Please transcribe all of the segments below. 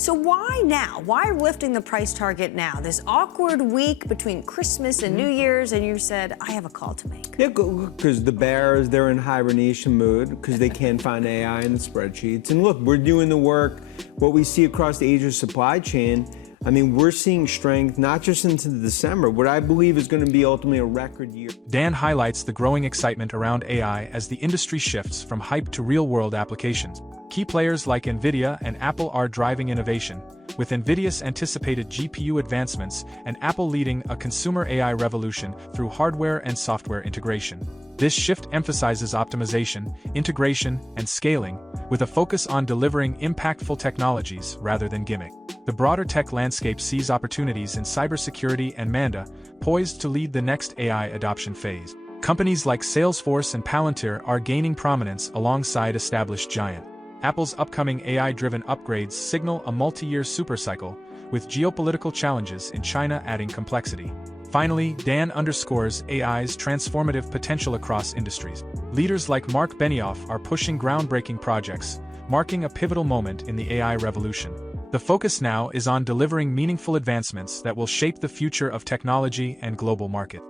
So why now? Why lifting the price target now? This awkward week between Christmas and New Year's, and you said, I have a call to make. Yeah, because the bears, they're in hibernation mode because they can't find AI in the spreadsheets. And look, we're doing the work. What we see across the Asia supply chain, I mean, we're seeing strength not just into December, what I believe is going to be ultimately a record year. Dan highlights the growing excitement around AI as the industry shifts from hype to real-world applications. Key players like Nvidia and Apple are driving innovation, with Nvidia's anticipated GPU advancements and Apple leading a consumer AI revolution through hardware and software integration. This shift emphasizes optimization, integration, and scaling, with a focus on delivering impactful technologies rather than gimmick. The broader tech landscape sees opportunities in cybersecurity and Manda, poised to lead the next AI adoption phase. Companies like Salesforce and Palantir are gaining prominence alongside established giants. Apple's upcoming AI-driven upgrades signal a multi-year supercycle, with geopolitical challenges in China adding complexity. Finally, Dan underscores AI's transformative potential across industries. Leaders like Mark Benioff are pushing groundbreaking projects, marking a pivotal moment in the AI revolution. The focus now is on delivering meaningful advancements that will shape the future of technology and global market.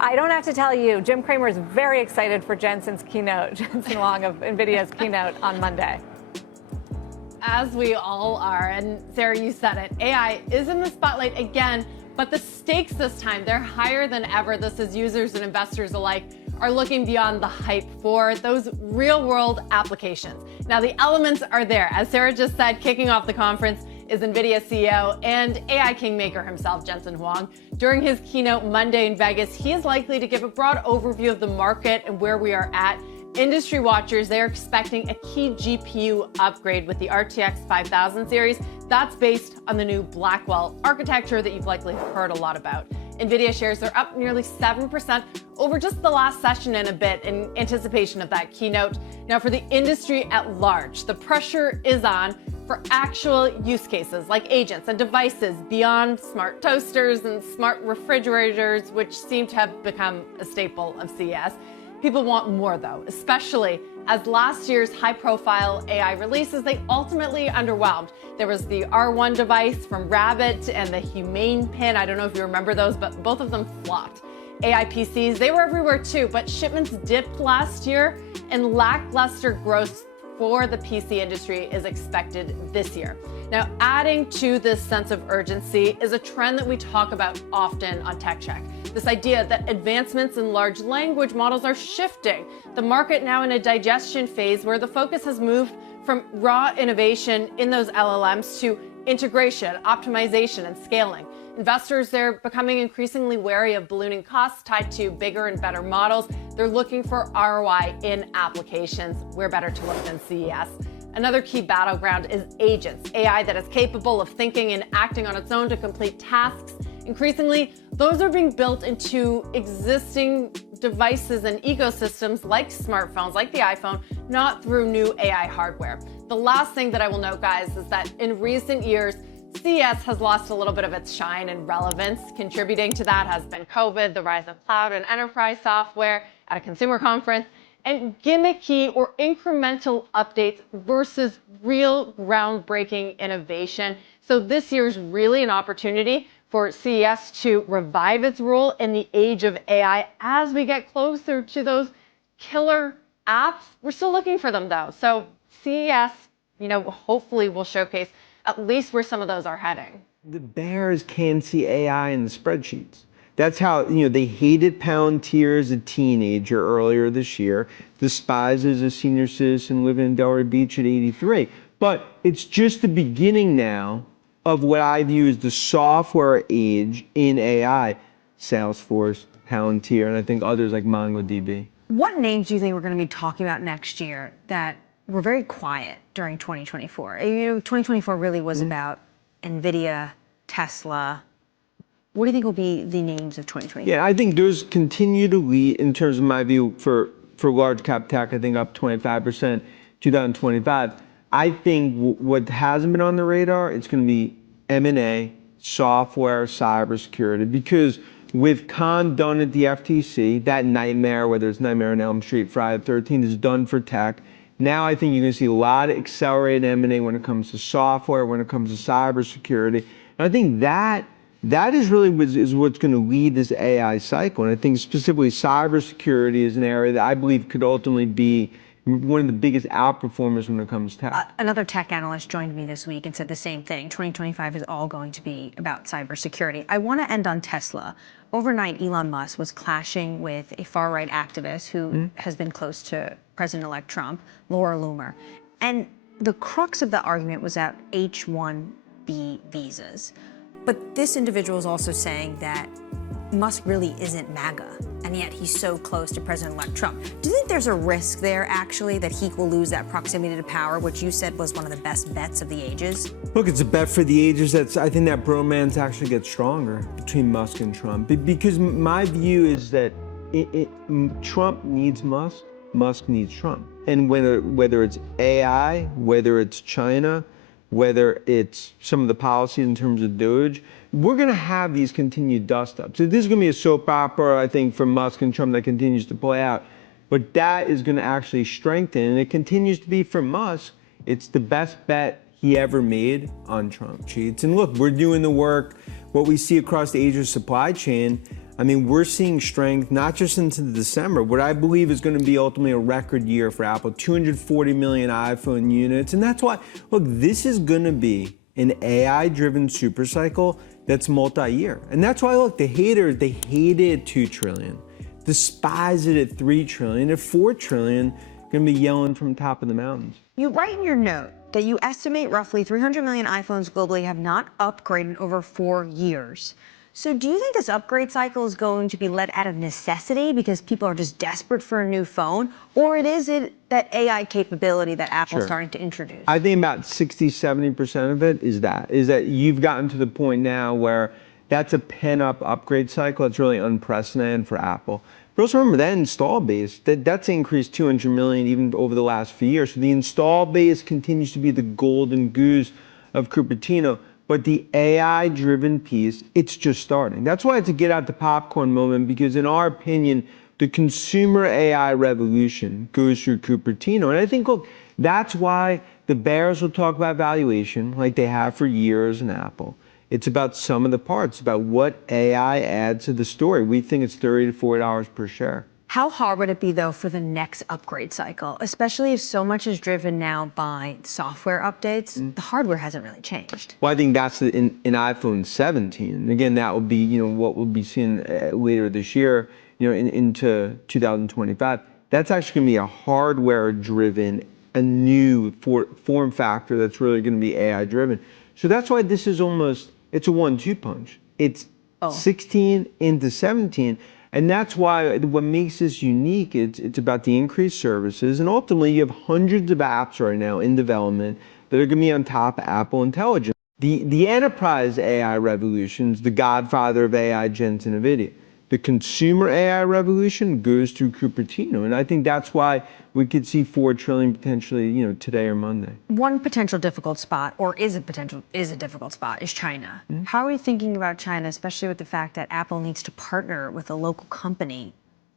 I don't have to tell you, Jim Cramer is very excited for Jensen's keynote, Jensen Huang of NVIDIA's keynote on Monday. As we all are, and Sarah, you said it, AI is in the spotlight again, but the stakes this time, they're higher than ever. This is users and investors alike are looking beyond the hype for those real-world applications. Now, the elements are there. As Sarah just said, kicking off the conference is NVIDIA CEO and AI kingmaker himself, Jensen Huang. During his keynote Monday in Vegas, he is likely to give a broad overview of the market and where we are at. Industry watchers, they're expecting a key GPU upgrade with the RTX 5000 series. That's based on the new Blackwell architecture that you've likely heard a lot about. NVIDIA shares are up nearly 7% over just the last session and a bit in anticipation of that keynote. Now, for the industry at large, the pressure is on for actual use cases like agents and devices beyond smart toasters and smart refrigerators, which seem to have become a staple of CES. People want more, though, especially as last year's high-profile AI releases, they ultimately underwhelmed. There was the R1 device from Rabbit and the Humane Pin. I don't know if you remember those, but both of them flopped. AI PCs, they were everywhere too, but shipments dipped last year, and lackluster growth for the PC industry is expected this year. Now, adding to this sense of urgency is a trend that we talk about often on Tech Check. This idea that advancements in large language models are shifting. The market now in a digestion phase where the focus has moved from raw innovation in those LLMs to integration, optimization, and scaling. Investors, they're becoming increasingly wary of ballooning costs tied to bigger and better models. They're looking for ROI in applications. We're better to look than CES. Another key battleground is agents, AI that is capable of thinking and acting on its own to complete tasks. Increasingly, those are being built into existing devices and ecosystems like smartphones, like the iPhone, not through new AI hardware. The last thing that I will note, guys, is that in recent years, CES has lost a little bit of its shine and relevance. Contributing to that has been COVID, the rise of cloud and enterprise software at a consumer conference, and gimmicky or incremental updates versus real groundbreaking innovation. So this year's really an opportunity for CES to revive its role in the age of AI as we get closer to those killer apps. We're still looking for them though. So CES, hopefully will showcase at least where some of those are heading. The bears can't see AI in the spreadsheets. That's how, they hated Palantir as a teenager earlier this year, despises a senior citizen living in Delray Beach at 83. But it's just the beginning now of what I view as the software age in AI. Salesforce, Palantir, and I think others like MongoDB. What names do you think we're going to be talking about next year that were very quiet during 2024? 2024 really was about Nvidia, Tesla. What do you think will be the names of 2024? Yeah, I think those continue to lead in terms of my view for large cap tech. I think up 25% 2025. I think what hasn't been on the radar, it's going to be M&A, software, cybersecurity, because with Khan done at the FTC, that nightmare, whether it's Nightmare on Elm Street, Friday the 13th, is done for tech. Now I think you're going to see a lot of accelerated M&A when it comes to software, when it comes to cybersecurity. And I think that is really what's going to lead this AI cycle. And I think specifically cybersecurity is an area that I believe could ultimately be one of the biggest outperformers when it comes to tech. Another tech analyst joined me this week and said the same thing. 2025 is all going to be about cybersecurity. I want to end on Tesla. Overnight, Elon Musk was clashing with a far-right activist who has been close to President-elect Trump, Laura Loomer. And the crux of the argument was at H-1B visas. But this individual is also saying that Musk really isn't MAGA, and yet he's so close to President-elect Trump. Do you think there's a risk there, actually, that he will lose that proximity to power, which you said was one of the best bets of the ages? Look, it's a bet for the ages. I think that bromance actually gets stronger between Musk and Trump, because my view is that Trump needs Musk, Musk needs Trump. And whether it's AI, whether it's China, whether it's some of the policies in terms of DOGE, we're going to have these continued dust-ups. So this is going to be a soap opera, I think, for Musk and Trump that continues to play out. But that is going to actually strengthen, and it continues to be for Musk. It's the best bet he ever made on Trump cheats. And look, we're doing the work. What we see across the Asia supply chain, I mean, we're seeing strength not just into December, what I believe is going to be ultimately a record year for Apple, 240 million iPhone units. And that's why, look, this is going to be an AI-driven supercycle that's multi-year. And that's why, look, the haters, they hate it at 2 trillion, despise it at 3 trillion, at 4 trillion, going to be yelling from top of the mountains. You write in your note that you estimate roughly 300 million iPhones globally have not upgraded over 4 years. So do you think this upgrade cycle is going to be led out of necessity because people are just desperate for a new phone? Or is it that AI capability that Apple's starting to introduce? I think about 60, 70% of it is that you've gotten to the point now where that's a pent-up upgrade cycle. It's really unprecedented for Apple. But also remember that install base, that's increased 200 million even over the last few years. So the install base continues to be the golden goose of Cupertino. But the AI-driven piece, it's just starting. That's why it's a get out the popcorn moment, because in our opinion, the consumer AI revolution goes through Cupertino. And I think, look, that's why the bears will talk about valuation like they have for years in Apple. It's about some of the parts, about what AI adds to the story. We think it's $30 to $40 per share. How hard would it be, though, for the next upgrade cycle, especially if so much is driven now by software updates? The hardware hasn't really changed. Well, I think that's in iPhone 17. And again, that will be, what we'll be seeing later this year, into 2025. That's actually going to be a hardware-driven, a new form factor that's really going to be AI-driven. So that's why this is it's a 1-2 punch. It's 16 into 17. And that's why what makes this unique, it's about the increased services. And ultimately, you have hundreds of apps right now in development that are going to be on top of Apple Intelligence. The enterprise AI revolution is the godfather of AI, Jensen Nvidia. The consumer AI revolution goes through Cupertino. And I think that's why we could see 4 trillion potentially, today or Monday. One potential difficult spot, or is a difficult spot, is China. How are you thinking about China, especially with the fact that Apple needs to partner with a local company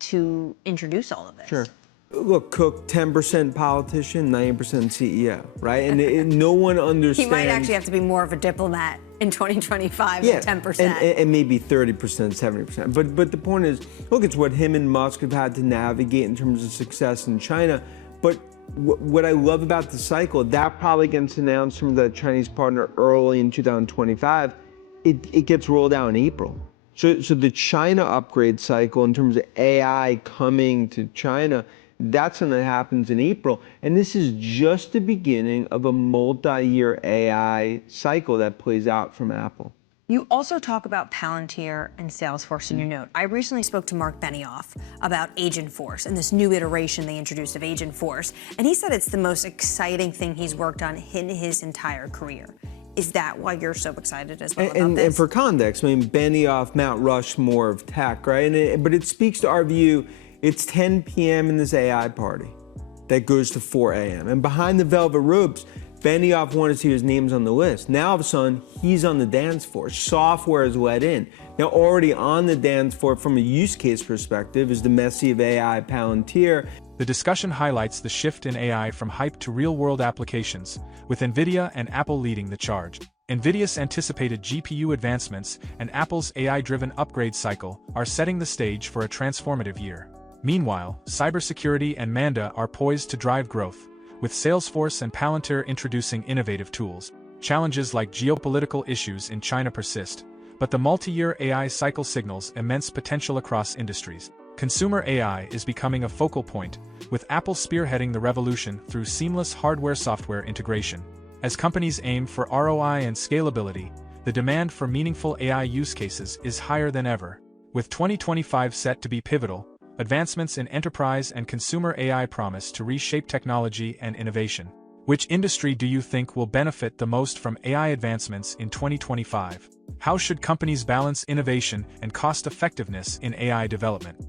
to introduce all of this? Sure. Look, Cook, 10% politician, 90% CEO, right? And no one understands. He might actually have to be more of a diplomat in 2025 than 10%. And maybe 30%, 70%. But the point is, look, it's what him and Musk have had to navigate in terms of success in China. But what I love about the cycle, that probably gets announced from the Chinese partner early in 2025. It gets rolled out in April. So the China upgrade cycle in terms of AI coming to China, that's when it happens in April. And this is just the beginning of a multi-year AI cycle that plays out from Apple. You also talk about Palantir and Salesforce in your note. I recently spoke to Mark Benioff about Agentforce and this new iteration they introduced of Agentforce. And he said it's the most exciting thing he's worked on in his entire career. Is that why you're so excited as well about this? And for context, I mean, Benioff, Mount Rushmore of tech, right? But it speaks to our view. It's 10 p.m. in this AI party that goes to 4 a.m. And behind the velvet ropes, Benioff wanted to see his name's on the list. Now, all of a sudden, he's on the dance floor. Software is let in. Now, already on the dance floor from a use case perspective is the Messi of AI, Palantir. The discussion highlights the shift in AI from hype to real-world applications, with Nvidia and Apple leading the charge. Nvidia's anticipated GPU advancements and Apple's AI-driven upgrade cycle are setting the stage for a transformative year. Meanwhile, cybersecurity and Manda are poised to drive growth, with Salesforce and Palantir introducing innovative tools. Challenges like geopolitical issues in China persist, but the multi-year AI cycle signals immense potential across industries. Consumer AI is becoming a focal point, with Apple spearheading the revolution through seamless hardware-software integration. As companies aim for ROI and scalability, the demand for meaningful AI use cases is higher than ever. With 2025 set to be pivotal, advancements in enterprise and consumer AI promise to reshape technology and innovation. Which industry do you think will benefit the most from AI advancements in 2025? How should companies balance innovation and cost-effectiveness in AI development?